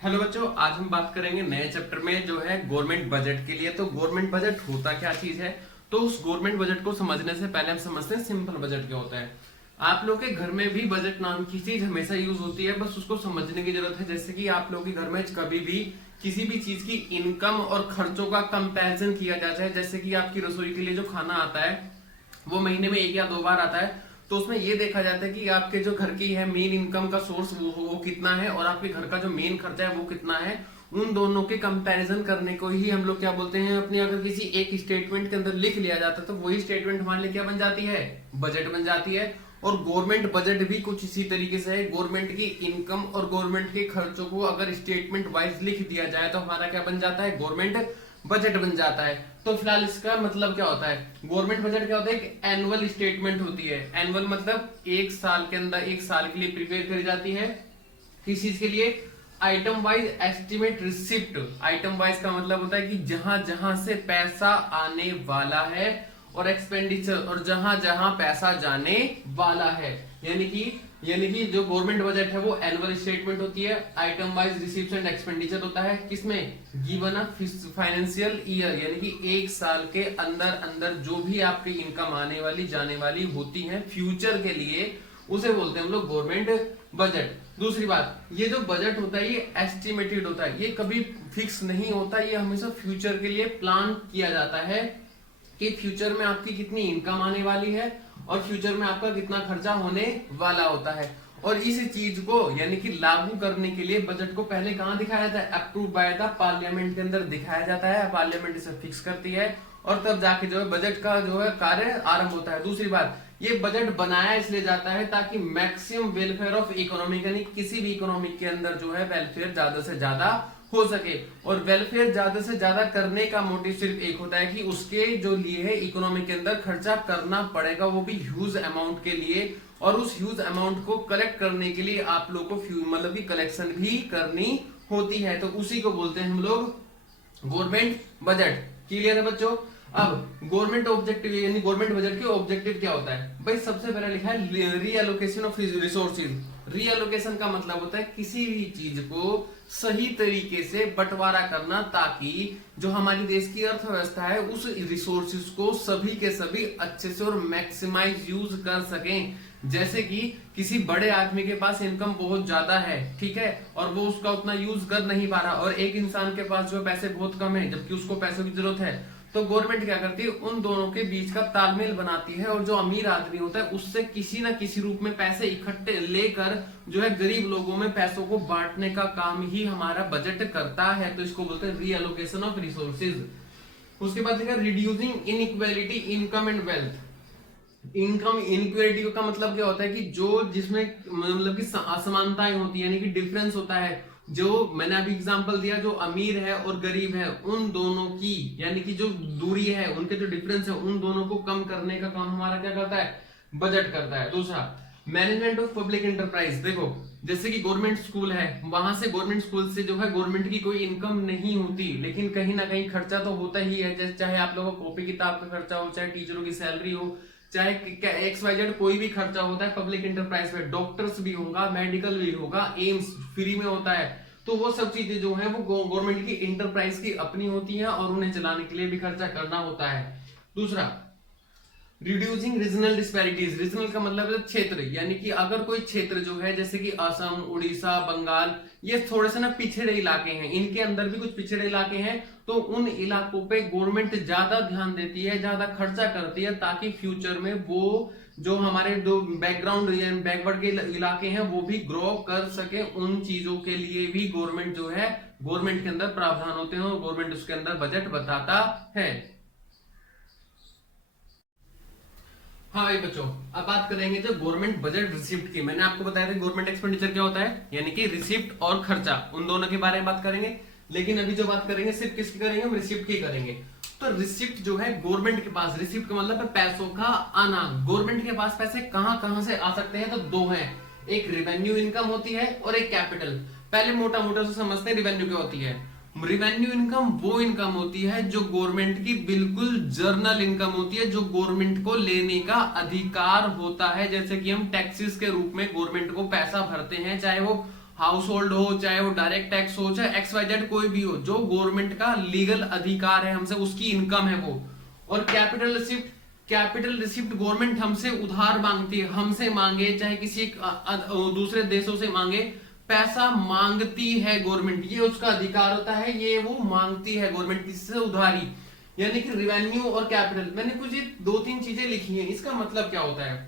Hello बच्चों, आज हम बात करेंगे नए चैप्टर में जो है गवर्नमेंट बजट के लिए। तो गवर्नमेंट बजट होता क्या चीज है, तो उस गवर्नमेंट बजट को समझने से पहले हम समझते हैं सिंपल बजट क्या होता है। आप लोग के घर में भी बजट नाम की चीज हमेशा यूज होती है, बस उसको समझने की जरूरत है। जैसे कि आप लोग के घर में कभी भी किसी भी चीज की इनकम और खर्चों का कंपैरिजन किया जाता है। जैसे कि आपकी रसोई के लिए जो खाना आता है वो महीने में 1 या 2 बार आता है, तो उसमें ये देखा जाता है कि आपके जो घर की है मेन इनकम का सोर्स वो कितना है और आपके घर का जो मेन खर्चा है वो कितना है। उन दोनों के कंपैरिजन करने को ही हम लोग क्या बोलते हैं, अपनी अगर किसी एक स्टेटमेंट के अंदर लिख लिया जाता है तो वही स्टेटमेंट हमारे लिए क्या बन जाती है, बजट बन जाती है। और गवर्नमेंट बजट भी कुछ इसी तरीके से है। गवर्नमेंट की इनकम और गवर्नमेंट के खर्चों को अगर स्टेटमेंट वाइज लिख दिया जाए तो हमारा क्या बन जाता है, गवर्नमेंट बजट बन जाता है। तो फिलहाल इसका मतलब क्या होता है, गवर्नमेंट बजट क्या होता है, एक एनुअल स्टेटमेंट होती है। एनुअल मतलब एक साल के अंदर, एक साल के लिए प्रिपेयर करी जाती है। किस चीज के लिए, item wise estimate receipt. Item wise का मतलब होता है कि जहां जहां से पैसा आने वाला है, और एक्सपेंडिचर, और जहां जहां पैसा जाने वाला है। यानी कि जो गवर्नमेंट बजट है वो एनुअल स्टेटमेंट होती है। Item wise receipt and expenditure होता है किसमें, गिवन अ फाइनेंशियल ईयर, यानी कि एक साल के अंदर अंदर जो भी आपकी इनकम आने वाली जाने वाली होती है फ्यूचर के लिए, उसे बोलते हैं हम लोग गवर्नमेंट बजट। दूसरी बात, ये जो बजट होता है ये एस्टिमेटेड होता है, ये कभी फिक्स नहीं होता, ये हमेशा फ्यूचर के लिए प्लान किया जाता है कि फ्यूचर में आपकी कितनी इनकम आने वाली है और फ्यूचर में आपका कितना खर्चा होने वाला होता है। और इस चीज को यानी कि लागू करने के लिए बजट को पहले कहां दिखाया जाता है, अप्रूव बाय द पार्लियामेंट के अंदर दिखाया जाता है। पार्लियामेंट इसे फिक्स करती है और तब जाके जो है बजट का जो है कार्य आरंभ होता है। दूसरी बात, ये बजट बनाया इसलिए जाता है ताकि मैक्सिमम वेलफेयर ऑफ इकोनॉमी, यानी किसी भी इकोनॉमी के अंदर जो है वेलफेयर ज्यादा से ज्यादा हो सके। और वेलफेयर ज्यादा से ज्यादा करने का मोटिव सिर्फ एक होता है कि उसके जो लिए है इकोनॉमी के अंदर खर्चा करना पड़ेगा, वो भी ह्यूज अमाउंट के लिए। और उस ह्यूज अमाउंट को कलेक्ट करने के लिए आप लोग को मतलब की कलेक्शन भी करनी होती है, तो उसी को बोलते हैं हम लोग गवर्नमेंट बजट। क्लियर है बच्चों। अब गवर्नमेंट ऑब्जेक्टिव यानी गवर्नमेंट बजट के ऑब्जेक्टिव क्या होता है भाई, सबसे पहले लिखा है रीएलोकेशन ऑफ रिसोर्सेज। रीएलोकेशन का मतलब होता है किसी भी चीज को सही तरीके से बंटवारा करना, ताकि जो हमारी देश की अर्थव्यवस्था है उस रिसोर्सेज को सभी के सभी अच्छे से और मैक्सिमाइज यूज कर सकें। जैसे कि किसी बड़े आदमी के पास इनकम बहुत ज्यादा है, ठीक है, और वो उसका उतना यूज कर नहीं पा रहा, और एक इंसान के पास जो पैसे बहुत कम है जबकि उसको पैसों की जरूरत है, तो गवर्नमेंट क्या करती है, उन दोनों के बीच का तालमेल बनाती है। और जो अमीर आदमी होता है उससे किसी ना किसी रूप में पैसे इकट्ठे लेकर जो है गरीब लोगों में पैसों को बांटने का काम ही हमारा बजट करता है। तो इसको बोलते हैं रीएलोकेशन ऑफ रिसोर्सेज। उसके बाद देखा reducing inequality income and wealth. Income inequality का मतलब क्या होता है कि जो जिसमें मतलब की असमानताएं होती है, यानी कि डिफरेंस होता है। जो मैंने अभी एग्जांपल दिया, जो अमीर है और गरीब है उन दोनों की यानी कि जो दूरी है, उनके जो डिफरेंस है उन दोनों को कम करने का काम हमारा क्या करता है, बजट करता है। दूसरा, मैनेजमेंट ऑफ पब्लिक एंटरप्राइज। देखो जैसे कि गवर्नमेंट स्कूल है, वहां से गवर्नमेंट स्कूल से जो है गवर्नमेंट की कोई इनकम नहीं होती, लेकिन कहीं ना कहीं खर्चा तो होता ही है। जैसे चाहे आप लोगों को कॉपी किताब का खर्चा हो, चाहे टीचरों की सैलरी हो, चाहे XYZ कोई भी खर्चा होता है पब्लिक एंटरप्राइज में। डॉक्टर्स भी होगा, मेडिकल भी होगा, एम्स फ्री में होता है। तो वो सब चीजें जो है वो गवर्नमेंट की एंटरप्राइज की अपनी होती है और उन्हें चलाने के लिए भी खर्चा करना होता है। दूसरा, रिड्यूसिंग रीजनल डिस्पैरिटीज। रीजनल का मतलब है क्षेत्र, यानी कि अगर कोई क्षेत्र जो है जैसे कि असम, उड़ीसा, बंगाल, ये थोड़े से ना पिछड़े इलाके हैं, इनके अंदर भी कुछ पिछड़े इलाके हैं, तो उन इलाकों पे गवर्नमेंट ज्यादा ध्यान देती है, ज्यादा खर्चा करती है, ताकि फ्यूचर में वो जो हमारे जो बैकग्राउंड बैकवर्ड के इलाके हैं वो भी ग्रो कर सके। उन चीजों के लिए भी गवर्नमेंट जो है, गवर्नमेंट के अंदर प्रावधान होते हैं और गवर्नमेंट उसके अंदर बजट बताता है। हाँ भाई बच्चों, अब बात करेंगे जो गवर्नमेंट बजट रिसिप्ट की। मैंने आपको बताया था गवर्नमेंट एक्सपेंडिचर क्या होता है, यानी कि रिसिप्ट और खर्चा, उन दोनों के बारे में बात करेंगे। लेकिन अभी जो बात करेंगे सिर्फ किसकी करेंगे, हम रिसिप्ट की करेंगे। तो रिसिप्ट जो है गवर्नमेंट के पास, रिसिप्ट का मतलब है पैसों का आना। गवर्नमेंट के पास पैसे कहां कहां से आ सकते हैं, तो दो हैं, एक रिवेन्यू इनकम होती है और एक कैपिटल। पहले मोटा मोटा से समझते हैं रिवेन्यू क्या होती है। रिवेन्यू इनकम वो इनकम होती है जो गवर्नमेंट की बिल्कुल जर्नल इनकम होती है, जो गवर्नमेंट को लेने का अधिकार होता है। जैसे कि हम टैक्सेस के रूप में गवर्नमेंट को पैसा भरते हैं, चाहे वो हाउस होल्ड हो, चाहे वो डायरेक्ट टैक्स हो, चाहे XYZ कोई भी हो, जो गवर्नमेंट का लीगल अधिकार है हमसे, उसकी इनकम है वो। और कैपिटल रिसिप्ट गवर्नमेंट हमसे उधार मांगती है, हमसे मांगे चाहे किसी दूसरे देशों से मांगे, पैसा मांगती है गवर्नमेंट, ये उसका अधिकार होता है, ये वो मांगती है गवर्नमेंट किससे, उधारी। यानी कि रिवेन्यू और कैपिटल, मैंने कुछ ये 2-3 चीजें लिखी हैं, इसका मतलब क्या होता है।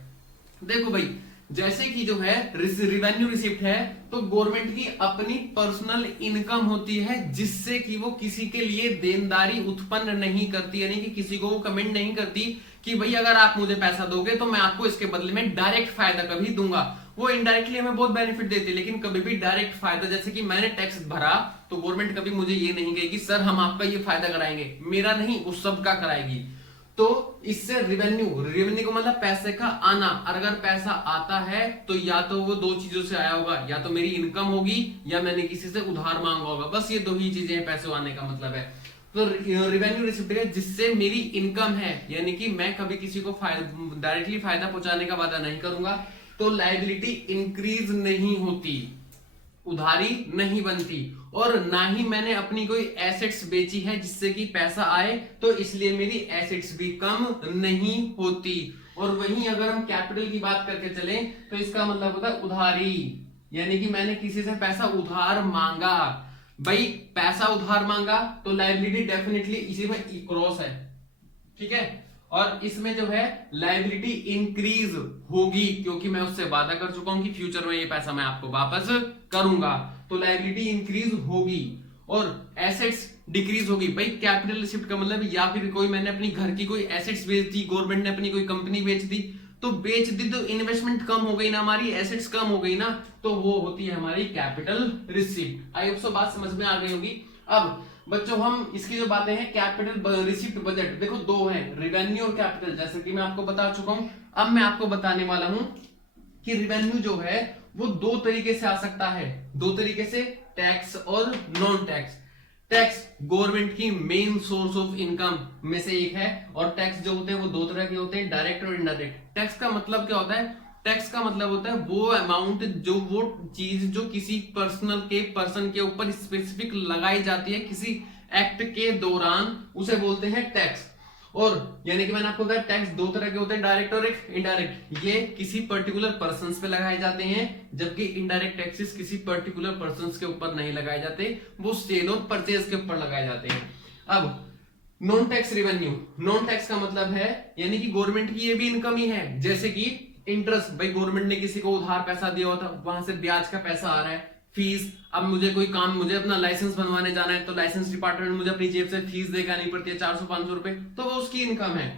देखो भाई, जैसे कि जो है रिवेन्यू रिसिप्ट है, तो गवर्नमेंट की अपनी पर्सनल इनकम होती है, जिससे कि वो किसी के लिए देनदारी उत्पन्न नहीं करती, यानी कि किसी को वो कमेंट नहीं करती कि भाई अगर आप मुझे पैसा दोगे तो मैं आपको इसके बदले में डायरेक्ट फायदा कभी दूंगा। वो इनडायरेक्टली हमें बहुत बेनिफिट देती है, लेकिन कभी भी डायरेक्ट फायदा, जैसे कि मैंने टैक्स भरा तो गवर्नमेंट कभी मुझे ये नहीं कहेगी सर हम आपका ये फायदा कराएंगे, मेरा नहीं, वो सबका कराएगी। तो इससे रिवेन्यू को मतलब पैसे का आना, और अगर पैसा आता है तो या तो वो 2 चीजों से आया होगा, या तो मेरी इनकम होगी या मैंने किसी से उधार मांगा होगा, बस ये 2 ही चीजें हैं पैसे आने का मतलब है। तो रिवेन्यू रिसिप्ट है जिससे मेरी इनकम है, यानी कि मैं कभी किसी को डायरेक्टली फायदा पहुंचाने का वादा नहीं करूंगा, तो लायबिलिटी इंक्रीज नहीं होती, उधारी नहीं बनती, और ना ही मैंने अपनी कोई एसेट्स बेची है जिससे कि पैसा आए, तो इसलिए मेरी एसेट्स भी कम नहीं होती। और वहीं अगर हम कैपिटल की बात करके चलें तो इसका मतलब होता है उधारी, यानी कि मैंने किसी से पैसा उधार मांगा। भाई पैसा उधार मांगा तो लायबिलिटी डेफिनेटली इसी में क्रॉस है, ठीक है, और इसमें जो है लायबिलिटी इंक्रीज होगी, क्योंकि मैं उससे वादा कर चुका हूं कि फ्यूचर में ये पैसा मैं आपको वापस करूंगा, तो लायबिलिटी इंक्रीज होगी और एसेट्स डिक्रीज होगी। भाई कैपिटल रिसिप्ट का मतलब, या फिर कोई मैंने अपनी घर की कोई एसेट्स बेच दी, गवर्नमेंट ने अपनी कोई कंपनी बेच दी, तो बेच दी तो इन्वेस्टमेंट कम हो गई ना, हमारी एसेट्स कम हो गई ना, तो वो होती है हमारी capital receipt. I hope so बात समझ में आ गई होगी। अब बच्चों हम इसकी जो बातें हैं कैपिटल रिसिप्ट बजट, देखो 2 हैं, रिवेन्यू और कैपिटल, जैसे कि मैं आपको बता चुका हूं। अब मैं आपको बताने वाला हूं कि रिवेन्यू जो है वो 2 तरीके से आ सकता है, 2 तरीके से, टैक्स और नॉन टैक्स। टैक्स गवर्नमेंट की मेन सोर्स ऑफ इनकम में से एक है, और टैक्स जो होते हैं वो 2 तरह के होते हैं, डायरेक्ट और इनडायरेक्ट। टैक्स का मतलब क्या होता है, टैक्स का मतलब होता है वो अमाउंट, जो वो चीज जो किसी पर्सन के ऊपर स्पेसिफिक लगाई जाती है किसी एक्ट के दौरान, उसे बोलते हैं टैक्स। और यानी कि मैंने आपको बताया टैक्स 2 तरह के होते हैं, डायरेक्ट और इनडायरेक्ट। ये किसी पर्टिकुलर पर्सन पे लगाए जाते हैं, जबकि इनडायरेक्ट टैक्सेस किसी पर्टिकुलर पर्सन के ऊपर नहीं लगाए जाते, वो सेल और परचेज के ऊपर लगाए जाते हैं। अब non tax revenue, non tax का मतलब है यानी कि गवर्नमेंट की ये भी इनकम ही है, जैसे कि इंटरेस्ट। भाई गवर्नमेंट ने किसी को उधार पैसा दिया होता, वहां से ब्याज का पैसा आ रहा है, फीस। अब मुझे कोई काम, मुझे अपना लाइसेंस बनवाने जाना है, तो लाइसेंस डिपार्टमेंट मुझे अपनी जेब से फीस देगा नहीं पड़ती है 400-500 रुपए, तो वो उसकी इनकम है।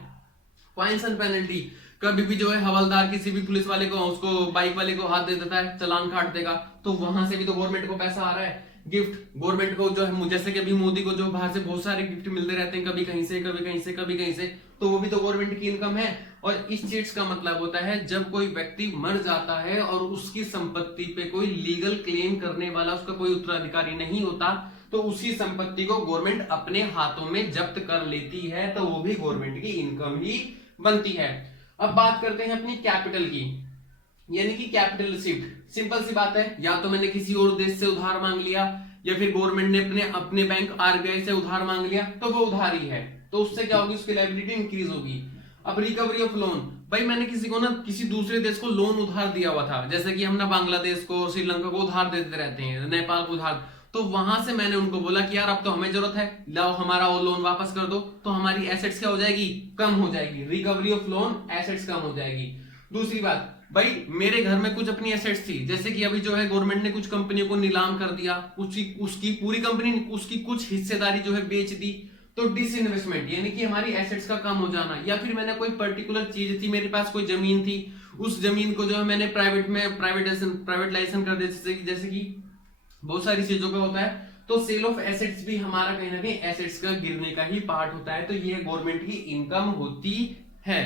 फाइन्स एंड पेनल्टी, कभी भी जो है हवलदार किसी भी पुलिस वाले को, उसको बाइक वाले को हाथ दे देता है, चालान काट देगा, तो वहां से भी तो गवर्नमेंट को पैसा आ रहा है। गिफ्ट, गवर्नमेंट को जो है, जैसे कि अभी मोदी को जो बाहर से बहुत सारे गिफ्ट मिलते रहते हैं, कभी कहीं से कभी कहीं से कभी कहीं से, तो वो भी तो गवर्नमेंट की इनकम है। और इस चीज का मतलब होता है जब कोई व्यक्ति मर जाता है और उसकी संपत्ति पे कोई लीगल क्लेम करने वाला, उसका कोई उत्तराधिकारी नहीं होता, तो उसी संपत्ति को गवर्नमेंट अपने हाथों में जब्त कर लेती है, तो वो भी गवर्नमेंट की इनकम ही बनती है। अब बात करते हैं अपनी कैपिटल की, यानी कि कैपिटल रिसिप्ट। सिंपल सी बात है, या तो मैंने किसी और देश से उधार मांग लिया, या फिर गवर्नमेंट ने अपने बैंक RBI से उधार मांग लिया, तो वो उधारी है, तो उससे क्या होगी, उसकी लायबिलिटी इंक्रीज होगी। अब रिकवरी ऑफ लोन, भाई मैंने किसी को ना, किसी दूसरे देश को लोन उधार दिया हुआ था, जैसे कि हम ना बांग्लादेश को, श्रीलंका को उधार देते रहते हैं, नेपाल को उधार, तो वहां से मैंने उनको बोला कि यार अब तो हमें जरूरत है, लाओ हमारा वो लोन वापस कर दो, तो हमारी एसेट्स क्या हो जाएगी, कम हो जाएगी। रिकवरी ऑफ लोन, एसेट्स कम हो जाएगी। दूसरी बात, भाई मेरे घर में कुछ अपनी एसेट्स थी, जैसे कि अभी जो है गवर्नमेंट ने कुछ कंपनियों को नीलाम कर दिया, उसकी पूरी कंपनी, उसकी कुछ हिस्सेदारी जो है बेच दी, तो डिसइन्वेस्टमेंट यानी कि हमारी एसेट्स का कम हो जाना। या फिर मैंने कोई पर्टिकुलर चीज थी, मेरे पास कोई जमीन थी, उस जमीन को जो है मैंने प्राइवेटाइजेशन कर दिया, जैसे कि बहुत सारी चीजों का होता है, तो सेल ऑफ एसेट्स भी हमारा कहीं ना कहीं एसेट्स का गिरने का ही पार्ट होता है, तो ये गवर्नमेंट की इनकम होती है।